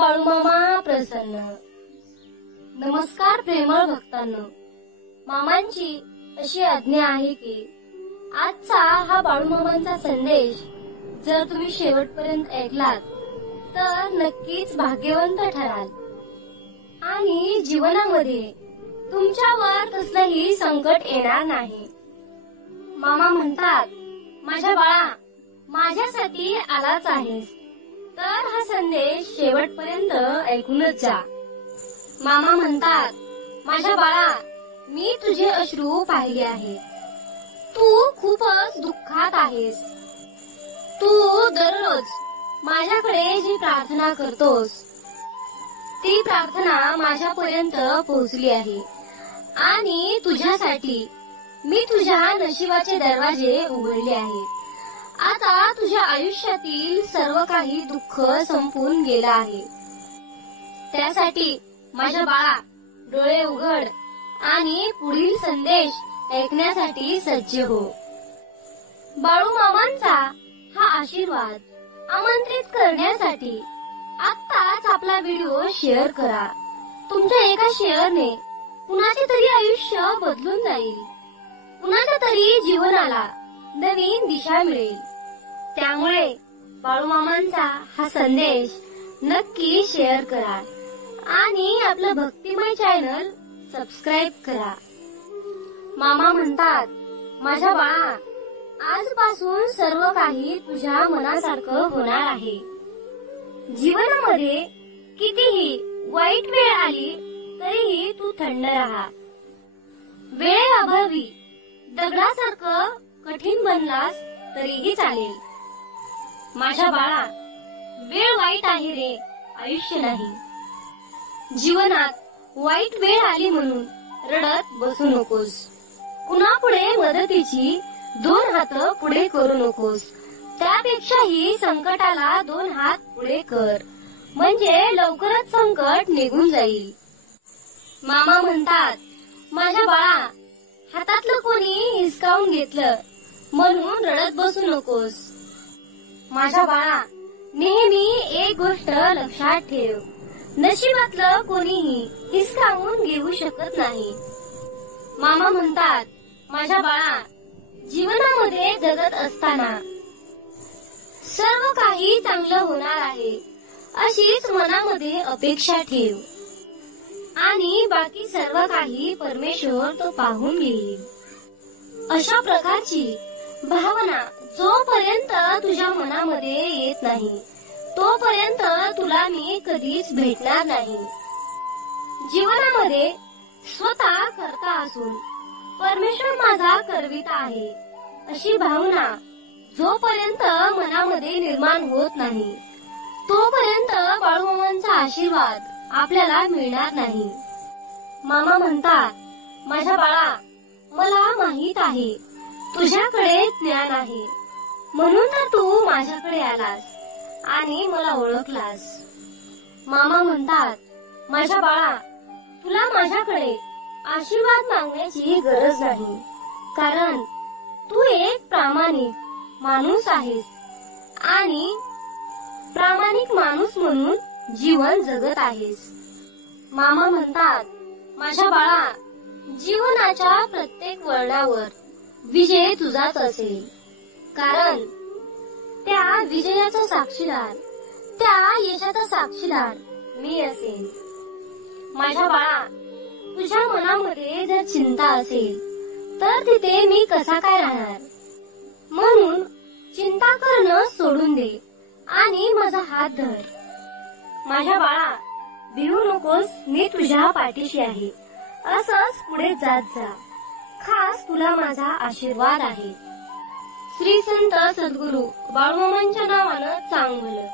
बाळूमामा प्रसन्न. नमस्कार प्रेमळ भक्तांनो. मामांची अशी आज्ञा आहे की आजचा हा बाळूमामांचा संदेश जर तुम्ही शेवटपर्यंत ऐकलात तर नक्कीच भाग्यवंत ठराल आणि जीवनामध्ये तुमच्यावर कसलंही संकट येणार नाही. मामा म्हणतात, माझ्या बाळा, माझ्यासाठी आलाच आहेस तर हा संदेश शेवटपर्यंत ऐकूनच जा. मामा म्हणतात, माझ्या बाळा, मी तुझे अश्रू पाहिले आहे. तू खूपच दुःखात आहेस. तू दररोज माझ्याकडे जी प्रार्थना करतोस ती प्रार्थना माझ्यापर्यंत पोहोचली आहे आणि तुझ्यासाठी मी तुझ्या नशिबाचे दरवाजे उघडले आहेत. आता तुझ्या आयुष्यातील सर्व काही दुःख संपून गेलं आहे. त्यासाठी माझ्या बाळा, डोळे उघड आणि पुढील संदेश ऐकण्यासाठी सज्ज हो. बाळूमामांचा हा आशीर्वाद आमंत्रित करण्यासाठी आत्ताच आपला व्हिडिओ शेअर करा. तुमच्या एका शेअरने कुणाचे तरी आयुष्य बदलून जाईल, कुणाच्या तरी जीवनाला नवीन दिशा मिळेल. त्यामुळे बाळूमामांचा हा संदेश नक्की शेअर करा आणि आपलं भक्तिमय चॅनल सबस्क्राईब करा. मामा म्हणतात, माझ्या बाळा, आजपासून सर्व काही तुझ्या मनासारखं होणार आहे. जीवनामध्ये कितीही वाईट वेळ आली तरीही तू थंड राहा. वेळेअभावी दगडासारखं कठीण बनलास तरीही चालेल. माझ्या बाळा, वेळ वाईट आहे रे, आयुष्य नाही. जीवनात वाईट वेळ आली म्हणून रडत बसू नकोस. कुणापुढे मदतीची 2 हात पुढे करू नकोस. त्यापेक्षाही संकटाला 2 हात पुढे कर, म्हणजे लवकरच संकट निघून जाईल. मामा म्हणतात, माझ्या बाळा, हातातलं कोणी हिसकावून घेतलं म्हणून रडत बसू नकोस. माझ्या बाळा, नेहमी एक गोष्ट लक्षात ठेव, नशिबातलं कोणीही हिसकावून घेऊ शकत नाही. मामा म्हणतात, माझ्या बाळा, जीवनामध्ये जगत असताना सर्व काही चांगलं होणार आहे अशीच मनामध्ये अपेक्षा ठेव आणि बाकी सर्व काही परमेश्वर तो पाहून घेईल. अशा प्रकारची भावना जोपर्यंत तुझ्या मनामध्ये येत नाही तोपर्यंत तुला मी कधीच भेटणार नाही. जीवनामध्ये स्वतः करता असून परमेश्वर माझा करविता आहे अशी भावना जोपर्यंत मनामध्ये निर्माण होत नाही तोपर्यंत बाळूमामांचा आशीर्वाद आपल्याला मिळणार नाही. मामा म्हणतात, माझ्या बाळा, मला माहित आहे तुझ्याकडे ज्ञान आहे म्हणून तर तू माझ्याकडे आलास आणि मला ओळखलास. मामा म्हणतात, माझ्या बाळा, तुला माझ्याकडे आशीर्वाद मागण्याची गरज नाही, कारण तू एक प्रामाणिक माणूस आहेस आणि प्रामाणिक माणूस म्हणून जीवन जगत आहेस. मामा म्हणतात, माझ्या बाळा, जीवनाच्या प्रत्येक वळणावर विजय तुझाच असेल, कारण त्या विजयाचा साक्षीदार, त्या यशाचा साक्षीदार मी असेल. माझ्या बाळा, तुझ्या मनामध्ये जर चिंता असेल तर तिथे मी कसा काय राहणार. म्हणून चिंता करणं सोडून दे आणि माझा हात धर. माझ्या बाळा, भिवू नकोस, मी तुझ्या पाठीशी आहे. असंच पुढे जात जा. खास तुला माझा आशीर्वाद आहे. श्री संत सद्गुरू बाळूमामांच्या नावानं चांग भलं.